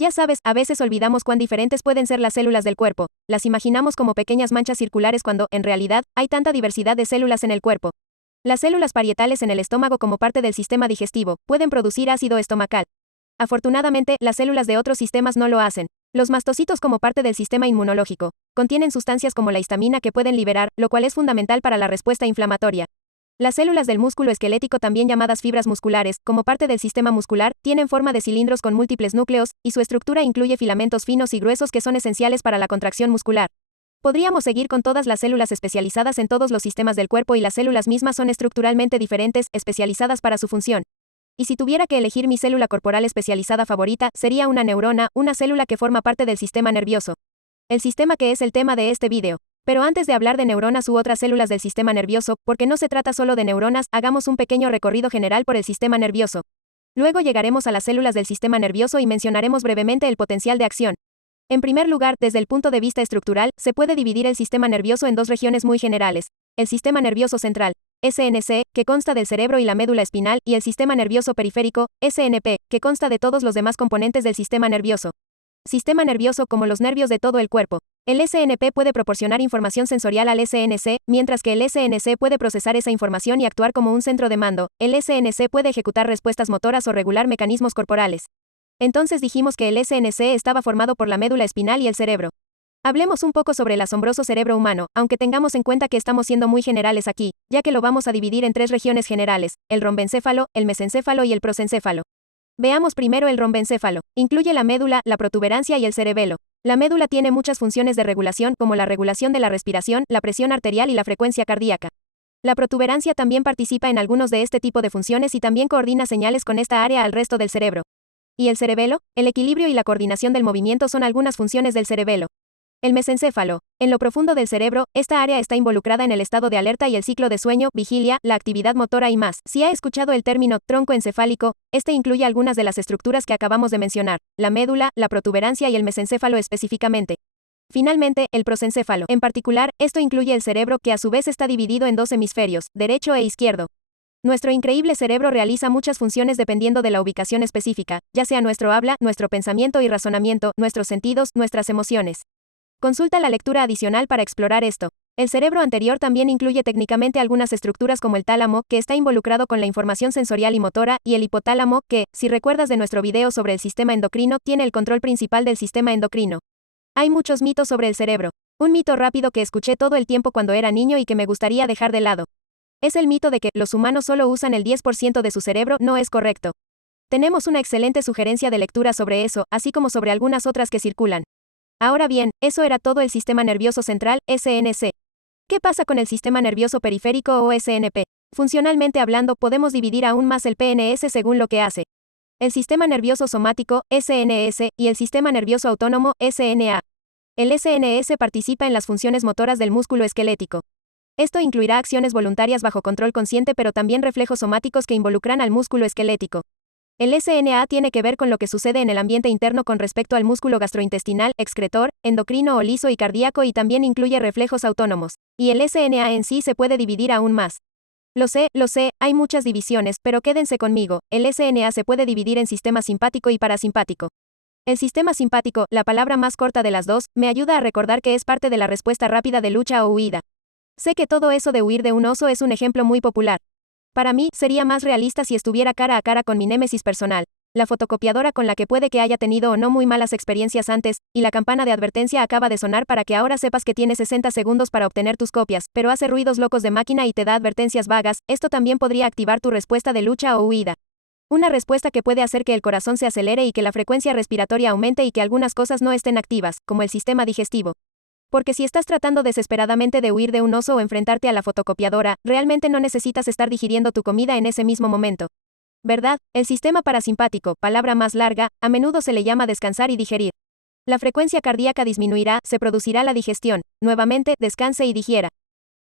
Ya sabes, a veces olvidamos cuán diferentes pueden ser las células del cuerpo. Las imaginamos como pequeñas manchas circulares cuando, en realidad, hay tanta diversidad de células en el cuerpo. Las células parietales en el estómago como parte del sistema digestivo pueden producir ácido estomacal. Afortunadamente, las células de otros sistemas no lo hacen. Los mastocitos como parte del sistema inmunológico contienen sustancias como la histamina que pueden liberar, lo cual es fundamental para la respuesta inflamatoria. Las células del músculo esquelético, también llamadas fibras musculares, como parte del sistema muscular, tienen forma de cilindros con múltiples núcleos, y su estructura incluye filamentos finos y gruesos que son esenciales para la contracción muscular. Podríamos seguir con todas las células especializadas en todos los sistemas del cuerpo, y las células mismas son estructuralmente diferentes, especializadas para su función. Y si tuviera que elegir mi célula corporal especializada favorita, sería una neurona, una célula que forma parte del sistema nervioso. El sistema que es el tema de este video. Pero antes de hablar de neuronas u otras células del sistema nervioso, porque no se trata solo de neuronas, hagamos un pequeño recorrido general por el sistema nervioso. Luego llegaremos a las células del sistema nervioso y mencionaremos brevemente el potencial de acción. En primer lugar, desde el punto de vista estructural, se puede dividir el sistema nervioso en dos regiones muy generales. El sistema nervioso central, SNC, que consta del cerebro y la médula espinal, y el sistema nervioso periférico, SNP, que consta de todos los demás componentes del sistema nervioso. Sistema nervioso como los nervios de todo el cuerpo. El SNP puede proporcionar información sensorial al SNC, mientras que el SNC puede procesar esa información y actuar como un centro de mando. El SNC puede ejecutar respuestas motoras o regular mecanismos corporales. Entonces dijimos que el SNC estaba formado por la médula espinal y el cerebro. Hablemos un poco sobre el asombroso cerebro humano, aunque tengamos en cuenta que estamos siendo muy generales aquí, ya que lo vamos a dividir en tres regiones generales: el rombencéfalo, el mesencéfalo y el prosencéfalo. Veamos primero el rombencéfalo. Incluye la médula, la protuberancia y el cerebelo. La médula tiene muchas funciones de regulación, como la regulación de la respiración, la presión arterial y la frecuencia cardíaca. La protuberancia también participa en algunos de este tipo de funciones y también coordina señales con esta área al resto del cerebro. ¿Y el cerebelo? El equilibrio y la coordinación del movimiento son algunas funciones del cerebelo. El mesencéfalo. En lo profundo del cerebro, esta área está involucrada en el estado de alerta y el ciclo de sueño, vigilia, la actividad motora y más. Si ha escuchado el término tronco encefálico, este incluye algunas de las estructuras que acabamos de mencionar: la médula, la protuberancia y el mesencéfalo específicamente. Finalmente, el prosencéfalo. En particular, esto incluye el cerebro, que a su vez está dividido en dos hemisferios, derecho e izquierdo. Nuestro increíble cerebro realiza muchas funciones dependiendo de la ubicación específica, ya sea nuestro habla, nuestro pensamiento y razonamiento, nuestros sentidos, nuestras emociones. Consulta la lectura adicional para explorar esto. El cerebro anterior también incluye técnicamente algunas estructuras como el tálamo, que está involucrado con la información sensorial y motora, y el hipotálamo, que, si recuerdas de nuestro video sobre el sistema endocrino, tiene el control principal del sistema endocrino. Hay muchos mitos sobre el cerebro. Un mito rápido que escuché todo el tiempo cuando era niño y que me gustaría dejar de lado. Es el mito de que los humanos solo usan el 10% de su cerebro. No es correcto. Tenemos una excelente sugerencia de lectura sobre eso, así como sobre algunas otras que circulan. Ahora bien, eso era todo el sistema nervioso central, SNC. ¿Qué pasa con el sistema nervioso periférico o SNP? Funcionalmente hablando, podemos dividir aún más el PNS según lo que hace. El sistema nervioso somático, SNS, y el sistema nervioso autónomo, SNA. El SNS participa en las funciones motoras del músculo esquelético. Esto incluirá acciones voluntarias bajo control consciente, pero también reflejos somáticos que involucran al músculo esquelético. El SNA tiene que ver con lo que sucede en el ambiente interno con respecto al músculo gastrointestinal, excretor, endocrino o liso y cardíaco, y también incluye reflejos autónomos. Y el SNA en sí se puede dividir aún más. Lo sé, hay muchas divisiones, pero quédense conmigo. El SNA se puede dividir en sistema simpático y parasimpático. El sistema simpático, la palabra más corta de las dos, me ayuda a recordar que es parte de la respuesta rápida de lucha o huida. Sé que todo eso de huir de un oso es un ejemplo muy popular. Para mí, sería más realista si estuviera cara a cara con mi némesis personal, la fotocopiadora con la que puede que haya tenido o no muy malas experiencias antes, y la campana de advertencia acaba de sonar para que ahora sepas que tienes 60 segundos para obtener tus copias, pero hace ruidos locos de máquina y te da advertencias vagas. Esto también podría activar tu respuesta de lucha o huida. Una respuesta que puede hacer que el corazón se acelere y que la frecuencia respiratoria aumente y que algunas cosas no estén activas, como el sistema digestivo. Porque si estás tratando desesperadamente de huir de un oso o enfrentarte a la fotocopiadora, realmente no necesitas estar digiriendo tu comida en ese mismo momento. ¿Verdad? El sistema parasimpático, palabra más larga, a menudo se le llama descansar y digerir. La frecuencia cardíaca disminuirá, se producirá la digestión, nuevamente, descanse y digiera.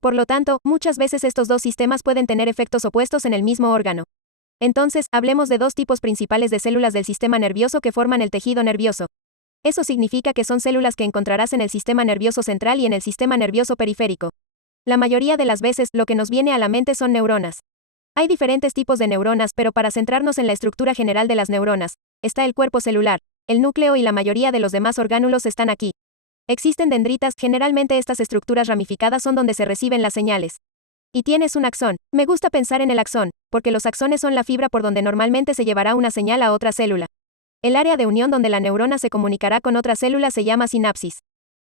Por lo tanto, muchas veces estos dos sistemas pueden tener efectos opuestos en el mismo órgano. Entonces, hablemos de dos tipos principales de células del sistema nervioso que forman el tejido nervioso. Eso significa que son células que encontrarás en el sistema nervioso central y en el sistema nervioso periférico. La mayoría de las veces, lo que nos viene a la mente son neuronas. Hay diferentes tipos de neuronas, pero para centrarnos en la estructura general de las neuronas, está el cuerpo celular. el núcleo y la mayoría de los demás orgánulos están aquí. Existen dendritas, generalmente estas estructuras ramificadas son donde se reciben las señales. Y tienes un axón. Me gusta pensar en el axón, porque los axones son la fibra por donde normalmente se llevará una señal a otra célula. El área de unión donde la neurona se comunicará con otra célula se llama sinapsis.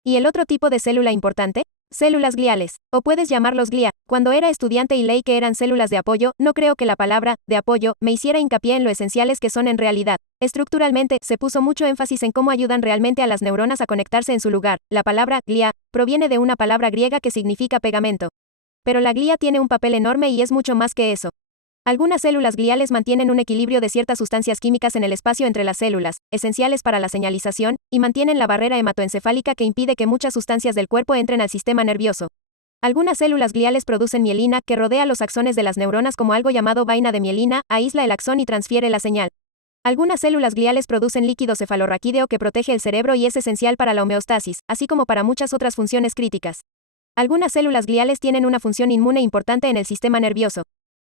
¿Y el otro tipo de célula importante? Células gliales, o puedes llamarlos glia. Cuando era estudiante y leí que eran células de apoyo, no creo que la palabra, de apoyo, me hiciera hincapié en lo esenciales que son en realidad. Estructuralmente, se puso mucho énfasis en cómo ayudan realmente a las neuronas a conectarse en su lugar. La palabra, glia, proviene de una palabra griega que significa pegamento. Pero la glía tiene un papel enorme y es mucho más que eso. Algunas células gliales mantienen un equilibrio de ciertas sustancias químicas en el espacio entre las células, esenciales para la señalización, y mantienen la barrera hematoencefálica que impide que muchas sustancias del cuerpo entren al sistema nervioso. Algunas células gliales producen mielina, que rodea los axones de las neuronas como algo llamado vaina de mielina, aísla el axón y transfiere la señal. Algunas células gliales producen líquido cefalorraquídeo que protege el cerebro y es esencial para la homeostasis, así como para muchas otras funciones críticas. Algunas células gliales tienen una función inmune importante en el sistema nervioso.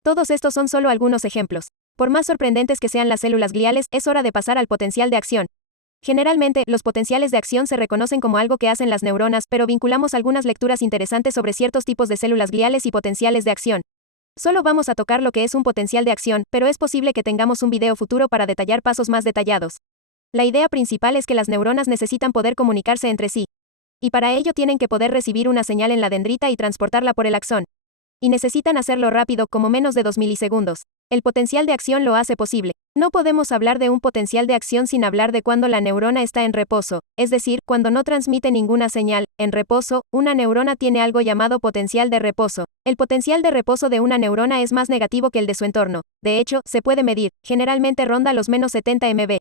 Todos estos son solo algunos ejemplos. Por más sorprendentes que sean las células gliales, es hora de pasar al potencial de acción. Generalmente, los potenciales de acción se reconocen como algo que hacen las neuronas, pero vinculamos algunas lecturas interesantes sobre ciertos tipos de células gliales y potenciales de acción. Solo vamos a tocar lo que es un potencial de acción, pero es posible que tengamos un video futuro para detallar pasos más detallados. La idea principal es que las neuronas necesitan poder comunicarse entre sí. Y para ello tienen que poder recibir una señal en la dendrita y transportarla por el axón. Y necesitan hacerlo rápido, como menos de 2 milisegundos. El potencial de acción lo hace posible. No podemos hablar de un potencial de acción sin hablar de cuando la neurona está en reposo, es decir, cuando no transmite ninguna señal. En reposo, una neurona tiene algo llamado potencial de reposo. El potencial de reposo de una neurona es más negativo que el de su entorno. De hecho, se puede medir, generalmente ronda los menos 70 MV.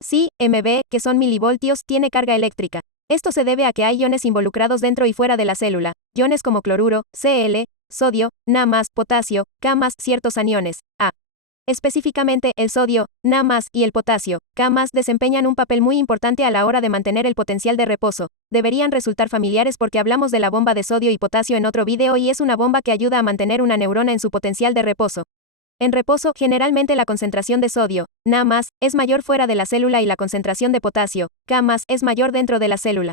Sí, MV, que son milivoltios, tiene carga eléctrica. Esto se debe a que hay iones involucrados dentro y fuera de la célula, iones como cloruro, Cl, sodio, Na+, potasio, K+, ciertos aniones, A. Específicamente, el sodio, Na+, y el potasio, K+, desempeñan un papel muy importante a la hora de mantener el potencial de reposo. Deberían resultar familiares porque hablamos de la bomba de sodio y potasio en otro video y es una bomba que ayuda a mantener una neurona en su potencial de reposo. En reposo, generalmente la concentración de sodio, Na+, es mayor fuera de la célula y la concentración de potasio, K+, es mayor dentro de la célula.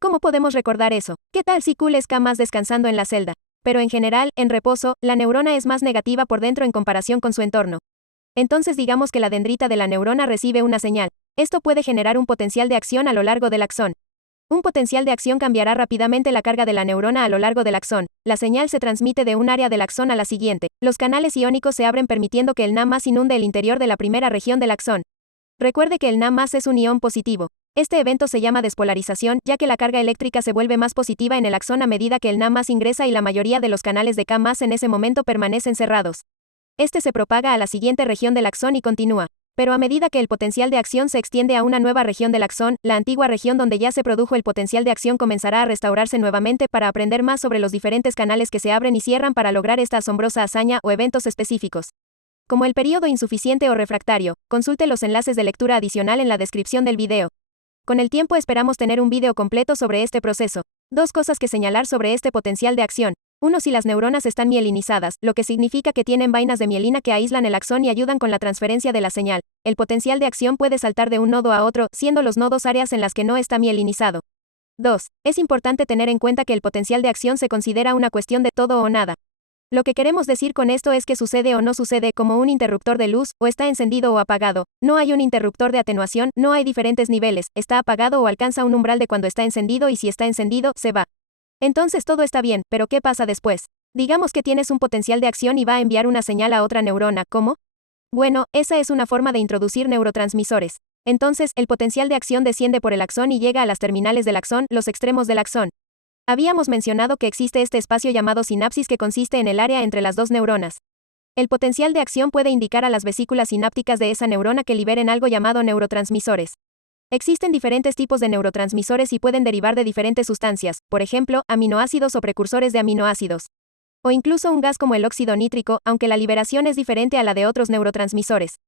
¿Cómo podemos recordar eso? ¿Qué tal si Q es K+ descansando en la celda? Pero en general, en reposo, la neurona es más negativa por dentro en comparación con su entorno. Entonces digamos que la dendrita de la neurona recibe una señal. Esto puede generar un potencial de acción a lo largo del axón. Un potencial de acción cambiará rápidamente la carga de la neurona a lo largo del axón. La señal se transmite de un área del axón a la siguiente. Los canales iónicos se abren permitiendo que el Na+ inunde el interior de la primera región del axón. Recuerde que el Na+ es un ion positivo. Este evento se llama despolarización, ya que la carga eléctrica se vuelve más positiva en el axón a medida que el Na+ ingresa y la mayoría de los canales de K+ en ese momento permanecen cerrados. Este se propaga a la siguiente región del axón y continúa. Pero a medida que el potencial de acción se extiende a una nueva región del axón, la antigua región donde ya se produjo el potencial de acción comenzará a restaurarse nuevamente para aprender más sobre los diferentes canales que se abren y cierran para lograr esta asombrosa hazaña o eventos específicos. Como el período insuficiente o refractario, consulte los enlaces de lectura adicional en la descripción del video. Con el tiempo esperamos tener un video completo sobre este proceso. Dos cosas que señalar sobre este potencial de acción. Uno, si las neuronas están mielinizadas, lo que significa que tienen vainas de mielina que aíslan el axón y ayudan con la transferencia de la señal. El potencial de acción puede saltar de un nodo a otro, siendo los nodos áreas en las que no está mielinizado. 2. Es importante tener en cuenta que el potencial de acción se considera una cuestión de todo o nada. Lo que queremos decir con esto es que sucede o no sucede como un interruptor de luz, o está encendido o apagado. No hay un interruptor de atenuación, no hay diferentes niveles, está apagado o alcanza un umbral de cuando está encendido y si está encendido, se va. Entonces todo está bien, pero ¿qué pasa después? Digamos que tienes un potencial de acción y va a enviar una señal a otra neurona, ¿cómo? Bueno, esa es una forma de introducir neurotransmisores. Entonces, el potencial de acción desciende por el axón y llega a las terminales del axón, los extremos del axón. Habíamos mencionado que existe este espacio llamado sinapsis que consiste en el área entre las dos neuronas. El potencial de acción puede indicar a las vesículas sinápticas de esa neurona que liberen algo llamado neurotransmisores. Existen diferentes tipos de neurotransmisores y pueden derivar de diferentes sustancias, por ejemplo, aminoácidos o precursores de aminoácidos. O incluso un gas como el óxido nítrico, aunque la liberación es diferente a la de otros neurotransmisores.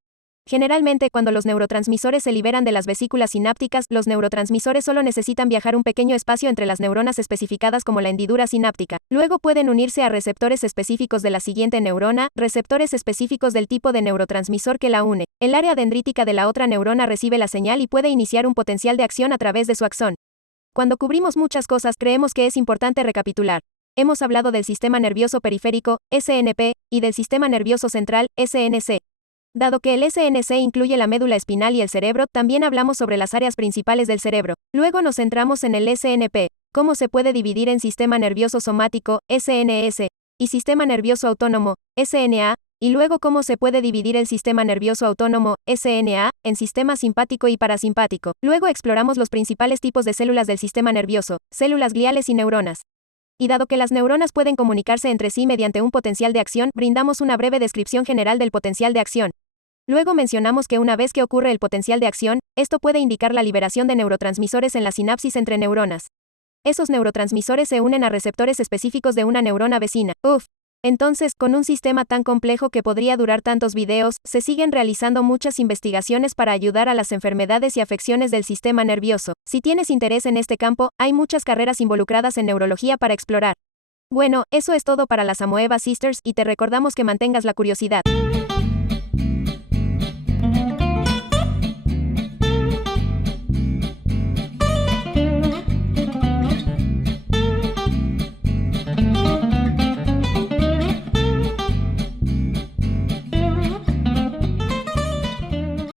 Generalmente, cuando los neurotransmisores se liberan de las vesículas sinápticas, los neurotransmisores solo necesitan viajar un pequeño espacio entre las neuronas especificadas como la hendidura sináptica. Luego pueden unirse a receptores específicos de la siguiente neurona, receptores específicos del tipo de neurotransmisor que la une. El área dendrítica de la otra neurona recibe la señal y puede iniciar un potencial de acción a través de su axón. Cuando cubrimos muchas cosas, creemos que es importante recapitular. Hemos hablado del sistema nervioso periférico, SNP, y del sistema nervioso central, SNC. Dado que el SNC incluye la médula espinal y el cerebro, también hablamos sobre las áreas principales del cerebro. Luego nos centramos en el SNP, cómo se puede dividir en sistema nervioso somático, SNS, y sistema nervioso autónomo, SNA, y luego cómo se puede dividir el sistema nervioso autónomo, SNA, en sistema simpático y parasimpático. Luego exploramos los principales tipos de células del sistema nervioso, células gliales y neuronas. Y dado que las neuronas pueden comunicarse entre sí mediante un potencial de acción, brindamos una breve descripción general del potencial de acción. Luego mencionamos que una vez que ocurre el potencial de acción, esto puede indicar la liberación de neurotransmisores en la sinapsis entre neuronas. Esos neurotransmisores se unen a receptores específicos de una neurona vecina. Entonces, con un sistema tan complejo que podría durar tantos videos, se siguen realizando muchas investigaciones para ayudar a las enfermedades y afecciones del sistema nervioso. Si tienes interés en este campo, hay muchas carreras involucradas en neurología para explorar. Bueno, eso es todo para las Amoeba Sisters y te recordamos que mantengas la curiosidad.